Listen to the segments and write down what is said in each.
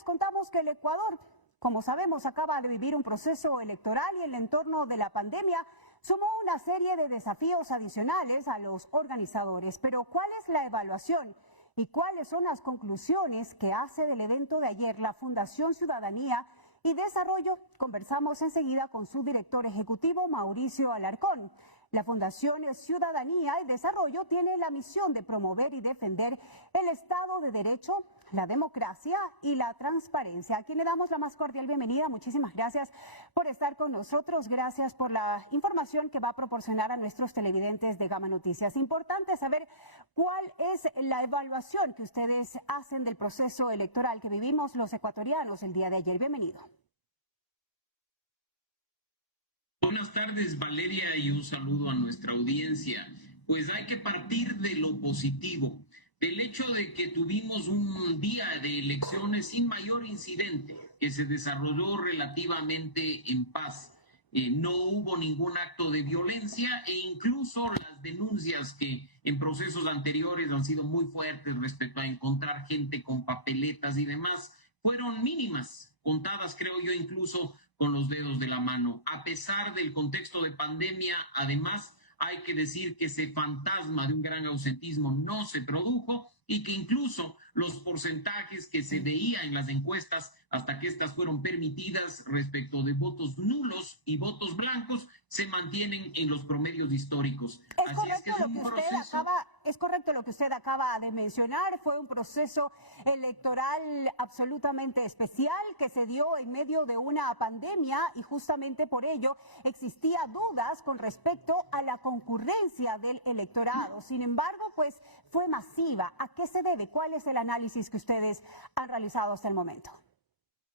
les contamos que el Ecuador, como sabemos, acaba de vivir un proceso electoral y el entorno de la pandemia sumó una serie de desafíos adicionales a los organizadores. Pero ¿cuál es la evaluación y cuáles son las conclusiones que hace del evento de ayer la Fundación Ciudadanía y Desarrollo? Conversamos enseguida con su director ejecutivo, Mauricio Alarcón. La Fundación Ciudadanía y Desarrollo tiene la misión de promover y defender el Estado de Derecho, la democracia y la transparencia. A quien le damos la más cordial bienvenida. Muchísimas gracias por estar con nosotros. Gracias por la información que va a proporcionar a nuestros televidentes de Gama Noticias. Importante saber cuál es la evaluación que ustedes hacen del proceso electoral que vivimos los ecuatorianos el día de ayer. Bienvenido. Buenas tardes, Valeria, y un saludo a nuestra audiencia. Pues hay que partir de lo positivo, del hecho de que tuvimos un día de elecciones sin mayor incidente, que se desarrolló relativamente en paz. No hubo ningún acto de violencia e incluso las denuncias que en procesos anteriores han sido muy fuertes respecto a encontrar gente con papeletas y demás, fueron mínimas, contadas creo yo incluso con los dedos de la mano. A pesar del contexto de pandemia, además, hay que decir que ese fantasma de un gran ausentismo no se produjo y que incluso los porcentajes que se veían en las encuestas hasta que estas fueron permitidas respecto de votos nulos y votos blancos se mantienen en los promedios históricos. Es correcto lo que usted acaba de mencionar. Fue un proceso electoral absolutamente especial que se dio en medio de una pandemia y justamente por ello existía dudas con respecto a la concurrencia del electorado. Sin embargo, pues fue masiva. ¿A qué se debe? ¿Cuál es el análisis que ustedes han realizado hasta el momento?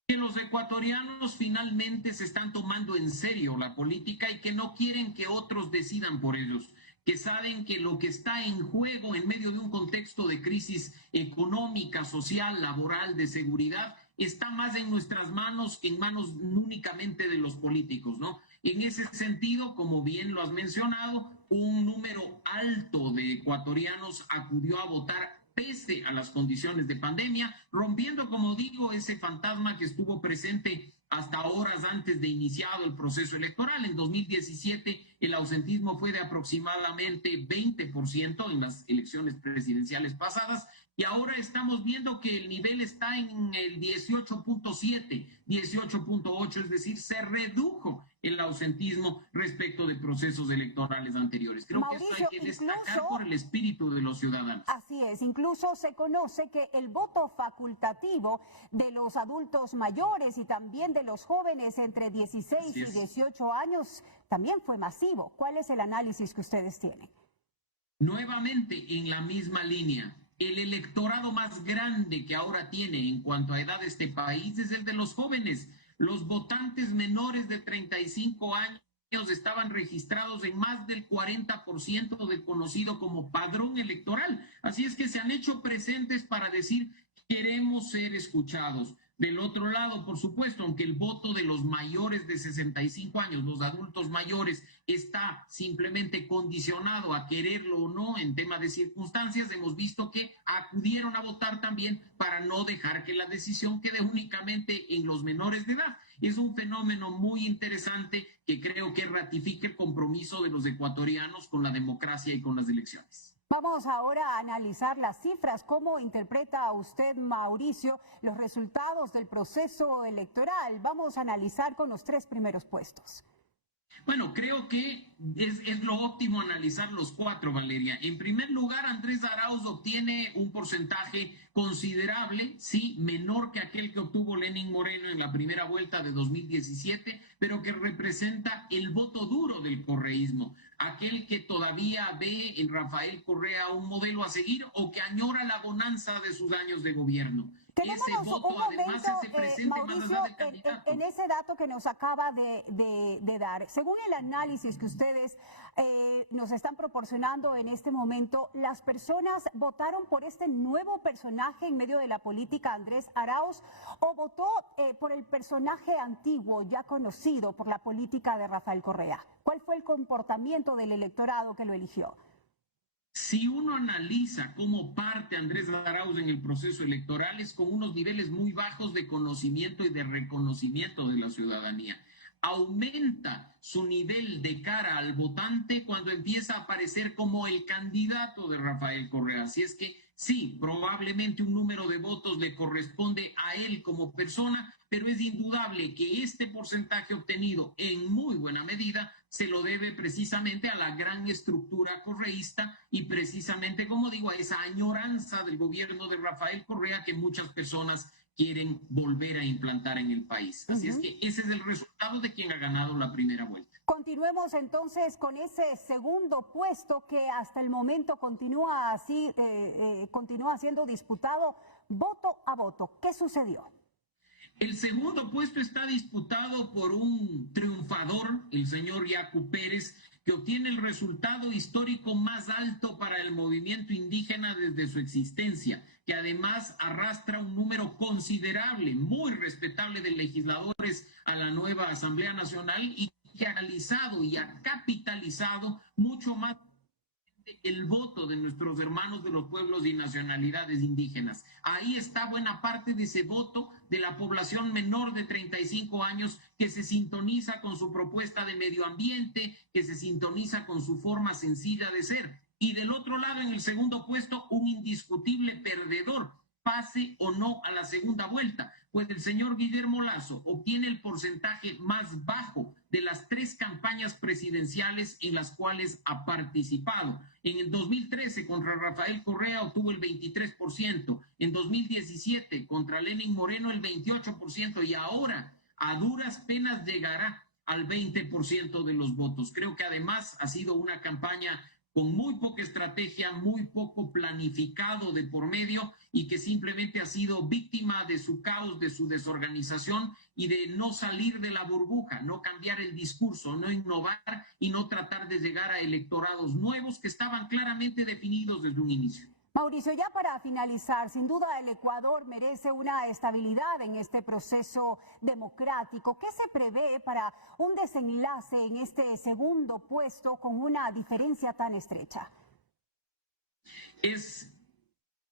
Que los ecuatorianos finalmente se están tomando en serio la política y que no quieren que otros decidan por ellos, que saben que lo que está en juego en medio de un contexto de crisis económica, social, laboral, de seguridad, está más en nuestras manos que en manos únicamente de los políticos, ¿no? En ese sentido, como bien lo has mencionado, un número alto de ecuatorianos acudió a votar pese a las condiciones de pandemia, rompiendo, como digo, ese fantasma que estuvo presente hasta horas antes de iniciado el proceso electoral. En 2017 el ausentismo fue de aproximadamente 20% en las elecciones presidenciales pasadas y ahora estamos viendo que el nivel está en el 18.7, 18.8, es decir, se redujo el ausentismo respecto de procesos electorales anteriores. Creo Mauricio, que esto hay que destacar por el espíritu de los ciudadanos. Así es, incluso se conoce que el voto facultativo de los adultos mayores y también de los jóvenes entre 16 y 18 años también fue masivo. ¿Cuál es el análisis que ustedes tienen? Nuevamente en la misma línea. El electorado más grande que ahora tiene en cuanto a edad este país es el de los jóvenes. Los votantes menores de 35 años estaban registrados en más del 40% del conocido como padrón electoral. Así es que se han hecho presentes para decir queremos ser escuchados. Del otro lado, por supuesto, aunque el voto de los mayores de 65 años, los adultos mayores, está simplemente condicionado a quererlo o no en tema de circunstancias, hemos visto que acudieron a votar también para no dejar que la decisión quede únicamente en los menores de edad. Es un fenómeno muy interesante que creo que ratifica el compromiso de los ecuatorianos con la democracia y con las elecciones. Vamos ahora a analizar las cifras. ¿Cómo interpreta usted, Mauricio, los resultados del proceso electoral? Vamos a analizar con los 3 primeros puestos. Bueno, creo que es lo óptimo analizar los 4, Valeria. En primer lugar, Andrés Arauz obtiene un porcentaje considerable, sí, menor que aquel que obtuvo Lenín Moreno en la primera vuelta de 2017, pero que representa el voto duro del correísmo, aquel que todavía ve en Rafael Correa un modelo a seguir o que añora la bonanza de sus años de gobierno. Ese voto además se presente Mauricio, en ese dato que nos acaba de dar, según el análisis que ustedes nos están proporcionando en este momento, ¿las personas votaron por este nuevo personaje en medio de la política, Andrés Arauz, o votó por el personaje antiguo ya conocido por la política de Rafael Correa? ¿Cuál fue el comportamiento del electorado que lo eligió? Si uno analiza cómo parte Andrés Arauz en el proceso electoral, es con unos niveles muy bajos de conocimiento y de reconocimiento de la ciudadanía. Aumenta su nivel de cara al votante cuando empieza a aparecer como el candidato de Rafael Correa. Así es que sí, probablemente un número de votos le corresponde a él como persona, pero es indudable que este porcentaje obtenido en muy buena medida se lo debe precisamente a la gran estructura correísta y precisamente, como digo, a esa añoranza del gobierno de Rafael Correa que muchas personas quieren volver a implantar en el país. Así es que ese es el resultado de quien ha ganado la primera vuelta. Continuemos entonces con ese segundo puesto que hasta el momento continúa así, continúa siendo disputado voto a voto. ¿Qué sucedió? El segundo puesto está disputado por un triunfador, el señor Yacu Pérez, que obtiene el resultado histórico más alto para el movimiento indígena desde su existencia, que además arrastra un número considerable, muy respetable de legisladores a la nueva Asamblea Nacional y que ha realizado y ha capitalizado mucho más el voto de nuestros hermanos de los pueblos y nacionalidades indígenas. Ahí está buena parte de ese voto de la población menor de 35 años que se sintoniza con su propuesta de medio ambiente, que se sintoniza con su forma sencilla de ser. Y del otro lado, en el segundo puesto, un indiscutible perdedor, pase o no a la segunda vuelta, pues el señor Guillermo Lasso obtiene el porcentaje más bajo de las 3 campañas presidenciales en las cuales ha participado. En el 2013 contra Rafael Correa obtuvo el 23%, en 2017 contra Lenín Moreno el 28% y ahora a duras penas llegará al 20% de los votos. Creo que además ha sido una campaña con muy poca estrategia, muy poco planificado de por medio y que simplemente ha sido víctima de su caos, de su desorganización y de no salir de la burbuja, no cambiar el discurso, no innovar y no tratar de llegar a electorados nuevos que estaban claramente definidos desde un inicio. Mauricio, ya para finalizar, sin duda el Ecuador merece una estabilidad en este proceso democrático. ¿Qué se prevé para un desenlace en este segundo puesto con una diferencia tan estrecha? Es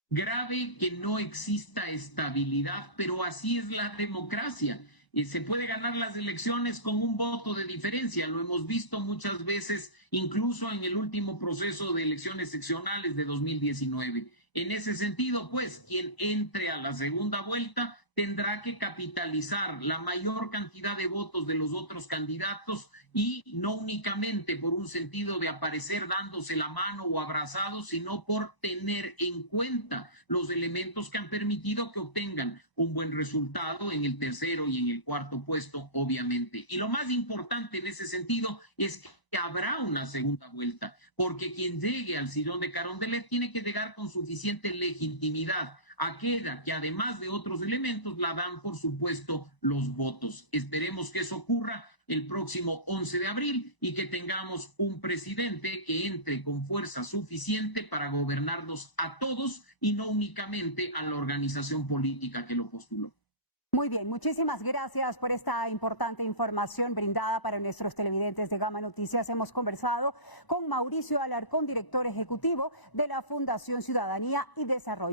grave que no exista estabilidad, pero así es la democracia. Se puede ganar las elecciones con un voto de diferencia, lo hemos visto muchas veces, incluso en el último proceso de elecciones seccionales de 2019. En ese sentido, pues, quien entre a la segunda vuelta tendrá que capitalizar la mayor cantidad de votos de los otros candidatos y no únicamente por un sentido de aparecer dándose la mano o abrazados, sino por tener en cuenta los elementos que han permitido que obtengan un buen resultado en el tercero y en el cuarto puesto, obviamente. Y lo más importante en ese sentido es que habrá una segunda vuelta, porque quien llegue al sillón de Carondelet tiene que llegar con suficiente legitimidad, aquella que además de otros elementos la dan, por supuesto, los votos. Esperemos que eso ocurra el próximo 11 de abril y que tengamos un presidente que entre con fuerza suficiente para gobernarnos a todos y no únicamente a la organización política que lo postuló. Muy bien, muchísimas gracias por esta importante información brindada para nuestros televidentes de Gama Noticias. Hemos conversado con Mauricio Alarcón, director ejecutivo de la Fundación Ciudadanía y Desarrollo.